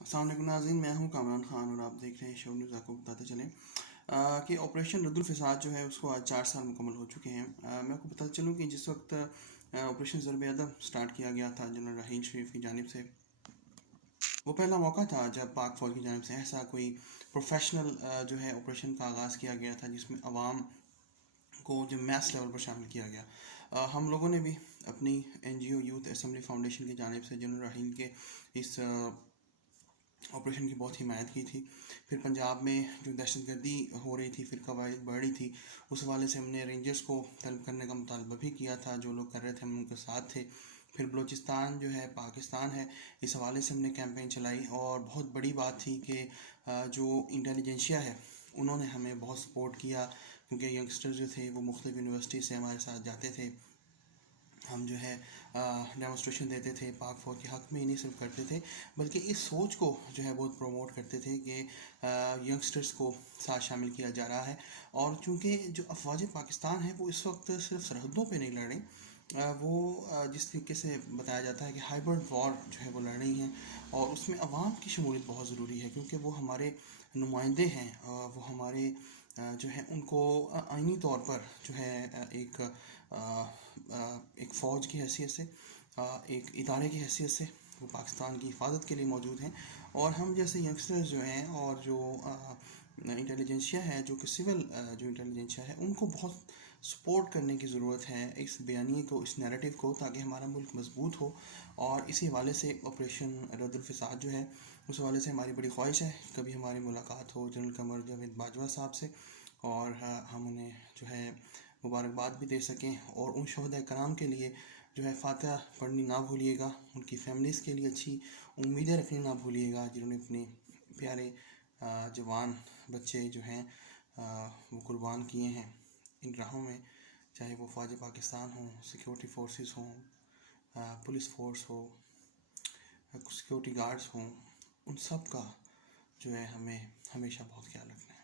السلام علیکم ناظرین، میں ہوں کامران خان اور آپ دیکھ رہے ہیں شو نیوز۔ آپ کو بتاتے چلیں کہ آپریشن رد الفساد جو ہے اس کو آج 4 سال مکمل ہو چکے ہیں۔ میں آپ کو بتاتے چلوں کہ جس وقت آپریشن ضرب ادب سٹارٹ کیا گیا تھا جنرل راحیل شریف کی جانب سے، وہ پہلا موقع تھا جب پاک فوج کی جانب سے ایسا کوئی پروفیشنل جو ہے آپریشن کا آغاز کیا گیا تھا، جس میں عوام کو جو میس لیول پر شامل کیا گیا۔ ہم لوگوں نے بھی اپنی این جی او یوتھ اسمبلی فاؤنڈیشن کی جانب سے جنرل راحیل کے اس آپریشن کی بہت حمایت کی تھی۔ پھر پنجاب میں جو دہشت گردی ہو رہی تھی، فرقہ واریت بڑھ رہی تھی، اس حوالے سے ہم نے رینجرز کو طلب کرنے کا مطالبہ بھی کیا تھا۔ جو لوگ کر رہے تھے ہم ان کے ساتھ تھے۔ پھر بلوچستان جو ہے پاکستان ہے، اس حوالے سے ہم نے کیمپین چلائی، اور بہت بڑی بات تھی کہ جو انٹیلیجنسیا ہے انہوں نے ہمیں بہت سپورٹ کیا، کیونکہ ینگسٹر جو تھے وہ مختلف یونیورسٹی سے ہمارے ساتھ جاتے تھے۔ ہم جو ہے ڈیمونسٹریشن دیتے تھے، پاک فوج کے حق میں ہی نہیں صرف کرتے تھے بلکہ اس سوچ کو جو ہے بہت پروموٹ کرتے تھے کہ ینگسٹرز کو ساتھ شامل کیا جا رہا ہے۔ اور چونکہ جو افواج پاکستان ہیں وہ اس وقت صرف سرحدوں پہ نہیں لڑ رہی، وہ جس طریقے سے بتایا جاتا ہے کہ ہائبرڈ وار جو ہے وہ لڑ رہی ہیں، اور اس میں عوام کی شمولیت بہت ضروری ہے، کیونکہ وہ ہمارے نمائندے ہیں۔ وہ ہمارے جو ہے ان کو آئینی طور پر جو ہے ایک فوج کی حیثیت سے، ایک ادارے کی حیثیت سے وہ پاکستان کی حفاظت کے لیے موجود ہیں۔ اور ہم جیسے ینگسٹرز جو ہیں اور جو انٹیلیجنسیا ہے، جو کہ سول جو انٹیلیجنسیا ہے، ان کو بہت سپورٹ کرنے کی ضرورت ہے اس بیانیے کو، اس نیریٹو کو، تاکہ ہمارا ملک مضبوط ہو۔ اور اسی حوالے سے آپریشن رد الفساد جو ہے اس حوالے سے ہماری بڑی خواہش ہے کبھی ہماری ملاقات ہو جنرل قمر جاوید باجوہ صاحب سے، اور ہم انہیں جو ہے مبارکباد بھی دے سکیں۔ اور ان شہداء کرام کے لیے جو ہے فاتحہ پڑھنی نہ بھولیے گا، ان کی فیملیز کے لیے اچھی امیدیں رکھنی نہ بھولیے گا، جنہوں نے اپنے پیارے جوان بچے جو ہیں وہ قربان کیے ہیں ان راہوں میں، چاہے وہ فوج پاکستان ہوں، سیکیورٹی فورسز ہوں، پولیس فورس ہو، سیکیورٹی گارڈز ہوں، ان سب کا جو ہے ہمیں ہمیشہ بہت خیال رکھنا ہے۔